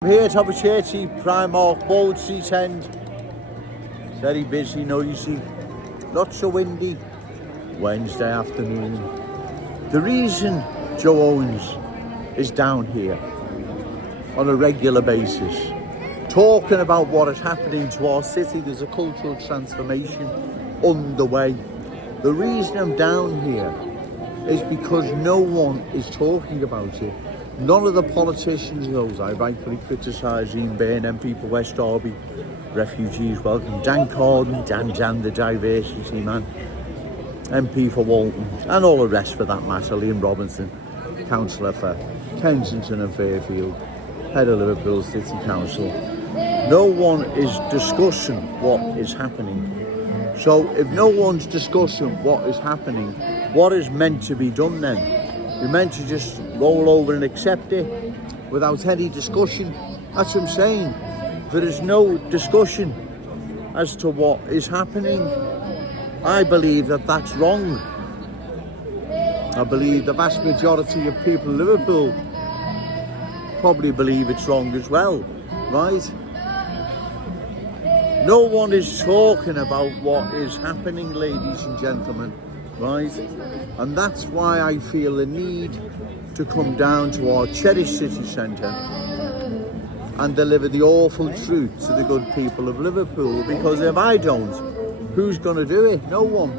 I'm here at Opportunity, Primark, Bold Street End. Very busy, noisy, not so windy. Wednesday afternoon. The reason Joe Owens is down here on a regular basis, talking about what is happening to our city, there's a cultural transformation underway. The reason I'm down here is because no one is talking about it. None of the politicians, those I rightfully criticise, Ian Byrne, MP for West Derby, refugees welcome, Dan Corden, Dan Jan, the diversity man, MP for Walton, and all the rest for that matter, Liam Robinson, councillor for Kensington and Fairfield, head of Liverpool City Council. No one is discussing what is happening. So if no one's discussing what is happening, what is meant to be done then? You're meant to just roll over and accept it without any discussion. That's what I'm saying. There is no discussion as to what is happening. I believe that that's wrong. I believe the vast majority of people in Liverpool probably believe it's wrong as well, right? No one is talking about what is happening, ladies and gentlemen, right? And that's why I feel the need to come down to our cherished city centre and deliver the awful truth to the good people of Liverpool, because if I don't, who's going to do it? No one.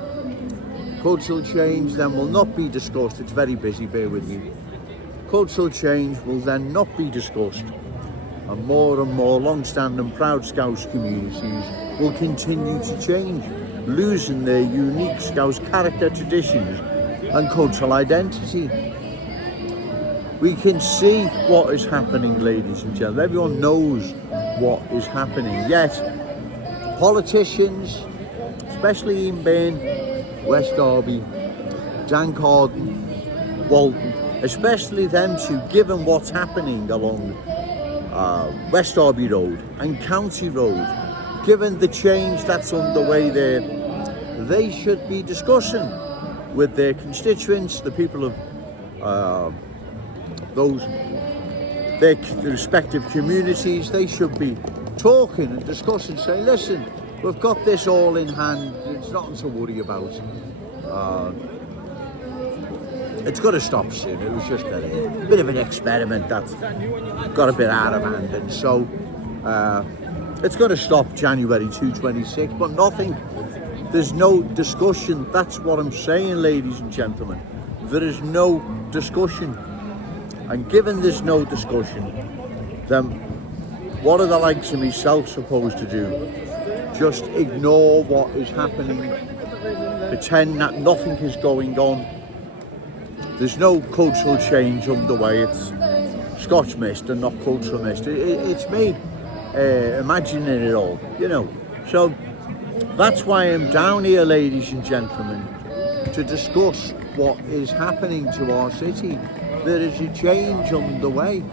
Cultural change then will not be discussed. It's very busy, bear with me. Cultural change will then not be discussed, and more long-standing proud Scouse communities will continue to change, losing their unique Scouse character, traditions and cultural identity. We can see what is happening, ladies and gentlemen. Everyone knows what is happening. Yet, politicians, especially Ian Byrne, West Derby, Dan Corden, Walton, especially them two, given what's happening along West Derby Road and County Road, given the change that's underway there, they should be discussing with their constituents, the people of their respective communities. They should be talking and discussing, saying, listen, we've got this all in hand, it's nothing to worry about. It's got to stop soon. It was just a bit of an experiment that got a bit out of hand, and so it's got to stop January 2026, but nothing. There's no discussion. That's what I'm saying, ladies and gentlemen. There is no discussion. And given there's no discussion, then what are the likes of myself supposed to do? Just ignore what is happening, pretend that nothing is going on. There's no cultural change underway. It's Scotch mist and not cultural mist. It's me imagining it all, you know. So that's why I'm down here, ladies and gentlemen, to discuss what is happening to our city. There is a change underway,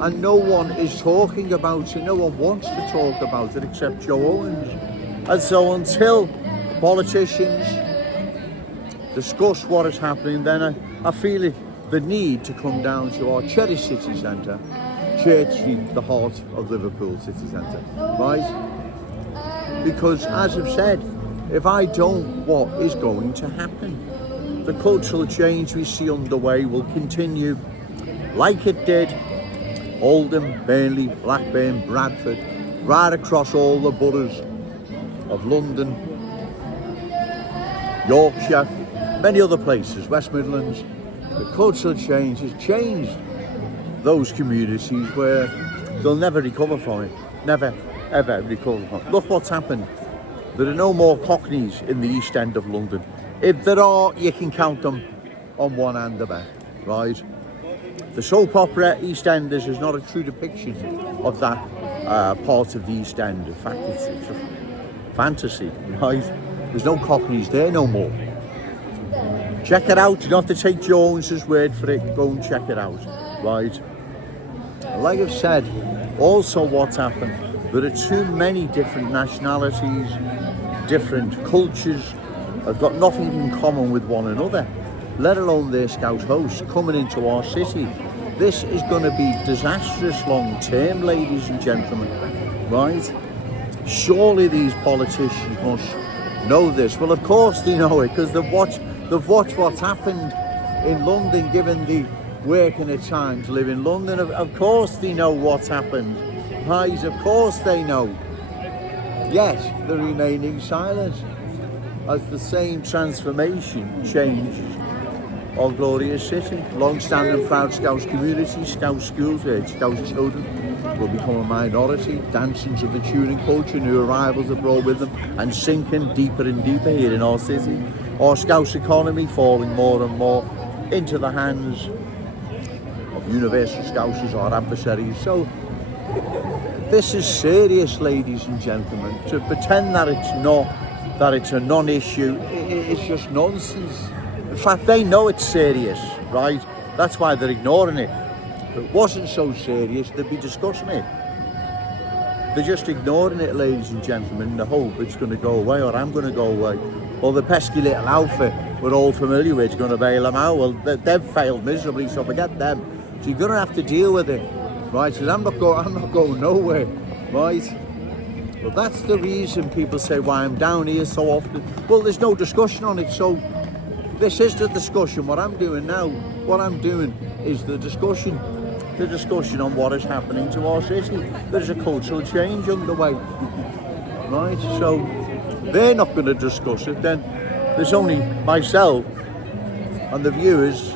and no one is talking about it. No one wants to talk about it except Joe Owens. And so until politicians discuss what is happening, then I feel the need to come down to our cherished city centre, Church Street, the heart of Liverpool city centre, right? Because as I've said, if I don't, what is going to happen? The cultural change we see underway will continue like it did Oldham, Burnley, Blackburn, Bradford, right across all the boroughs of London, Yorkshire, many other places, West Midlands. The cultural change has changed those communities where they'll never recover from it. Never, ever recover from it. Look what's happened. There are no more Cockneys in the East End of London. If there are, you can count them on one hand about, right? The soap opera EastEnders is not a true depiction of that part of the East End. In fact, it's a fantasy, right? There's no Cockneys there no more. Check it out. You don't have to take Jones's word for it. Go and check it out, right? Like I've said, also what's happened, there are too many different nationalities, different cultures, have got nothing in common with one another, let alone their Scout hosts coming into our city. this is going to be disastrous long term, ladies and gentlemen, right? Surely these politicians must know this. Well, of course they know it, because they've watched what's happened in London, given the working at times live in London. Of course they know what's happened, right? Of course they know. Yes, they're remaining silent as the same transformation changes our glorious city. Long-standing proud Scouse community, Scouse schools where Scouse children will become a minority, dancing to the tuning culture, new arrivals are brought with them and sinking deeper and deeper here in our city. Our Scouse economy falling more and more into the hands of universal Scousers, our adversaries. So this is serious, ladies and gentlemen. To pretend that it's not, that it's a non-issue, it's just nonsense. In fact, they know it's serious, right? That's why they're ignoring it. If it wasn't so serious, they'd be discussing it. They're just ignoring it, ladies and gentlemen, in the hope it's going to go away, or I'm going to go away, or the pesky little outfit we're all familiar with is going to bail them out. Well, they've failed miserably, so forget them. So you're going to have to deal with it, right? Because I'm not going nowhere, right? Well, that's the reason people say why I'm down here so often. Well, there's no discussion on it, so this is the discussion. What I'm doing now, what I'm doing is the discussion on what is happening to our city. There's a cultural change underway, right? So they're not going to discuss it, then there's only myself and the viewers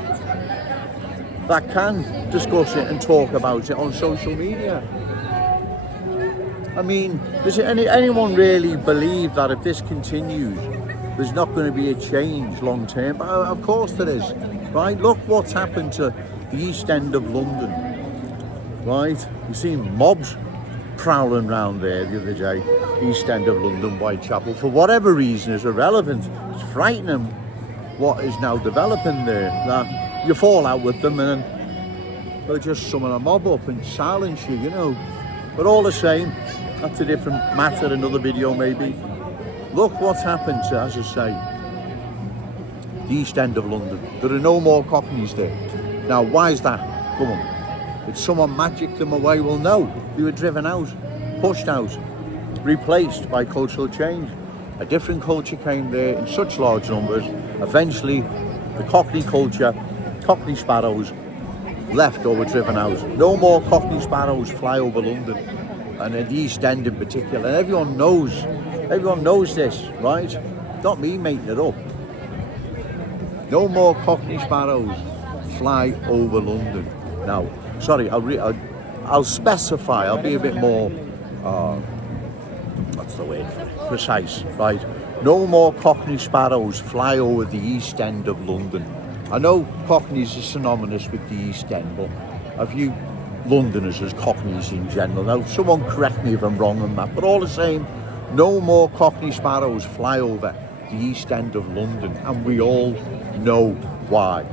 that can discuss it and talk about it on social media. I mean, does anyone really believe that if this continues, there's not going to be a change long term? But of course there is, right? Look what's happened to the East End of London, right? You've seen mobs prowling around there the other day, East End of London, Whitechapel, for whatever reason is irrelevant. It's frightening what is now developing there. That you fall out with them and then they'll just summon a mob up and silence you, you know. But all the same, that's a different matter, another video maybe. Look what's happened to, as I say, the East End of London. There are no more Cockneys there. Now, why is that? Come on. Did someone magic them away? Well, no. They were driven out, pushed out, replaced by cultural change. A different culture came there in such large numbers. Eventually, the Cockney culture, Cockney sparrows, left or were driven out. No more Cockney sparrows fly over London, and in the East End in particular. And everyone knows this, right? Not me making it up. No more Cockney sparrows fly over London. Now, sorry, I'll specify. I'll be a bit more, what's the word? Precise, right? No more Cockney sparrows fly over the East End of London. I know Cockneys are synonymous with the East End, but I view Londoners as Cockneys in general. Now, someone correct me if I'm wrong on that, but all the same, no more Cockney sparrows fly over the East End of London, and we all know why.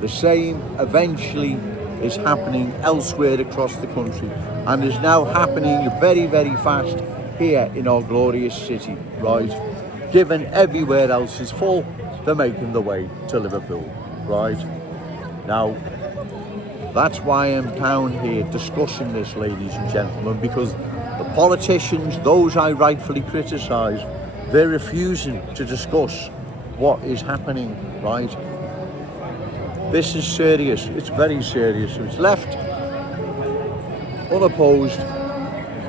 The same eventually is happening elsewhere across the country, and is now happening very, very fast here in our glorious city, right? Given everywhere else is full, they're making the way to Liverpool, right? Now, that's why I'm down here discussing this, ladies and gentlemen, because the politicians, those I rightfully criticise, they're refusing to discuss what is happening, right? This is serious, it's very serious. It's left unopposed,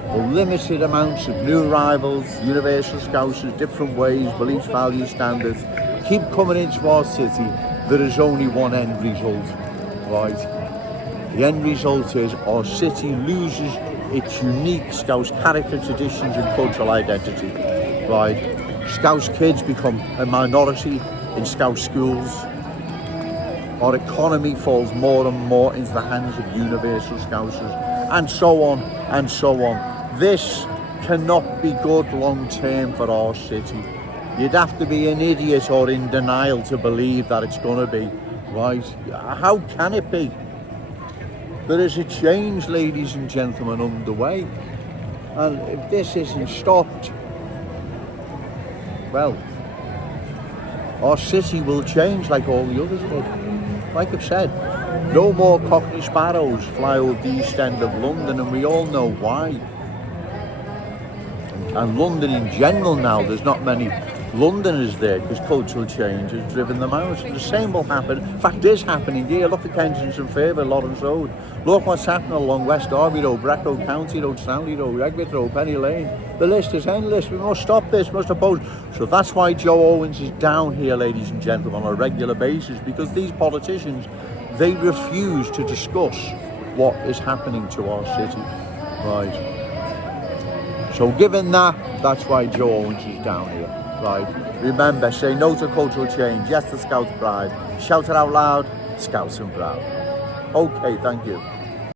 or limited amounts of new arrivals, universal Scousers, different ways, beliefs, values, standards, keep coming into our city. There is only one end result, right? The end result is our city loses its unique Scouse character, traditions and cultural identity, right? Scouse kids become a minority in Scouse schools. Our economy falls more and more into the hands of universal Scousers, and so on and so on. This cannot be good long term for our city. You'd have to be an idiot or in denial to believe that it's going to be, right? How can it be? There is a change, ladies and gentlemen, underway. And if this isn't stopped, well, our city will change like all the others did. Like I've said, No more Cockney sparrows fly over the East End of London, and we all know why. And London in general now, there's not many Londoners there because cultural change has driven them out. And the same will happen. In fact, is happening here. Look at Kensington Fairview, Lawrence Road. Look what's happening along West Derby Road, Bracknell County Road, Stanley Road, Eggbert Road, Penny Lane. The list is endless. We must stop this, must oppose. So that's why Joe Owens is down here, ladies and gentlemen, on a regular basis, because these politicians, they refuse to discuss what is happening to our city. Right. So given that, that's why Joe Owens is down here. Right. Remember, say no to cultural change, yes to Scout pride. Shout it out loud, Scouts and proud. Okay, thank you.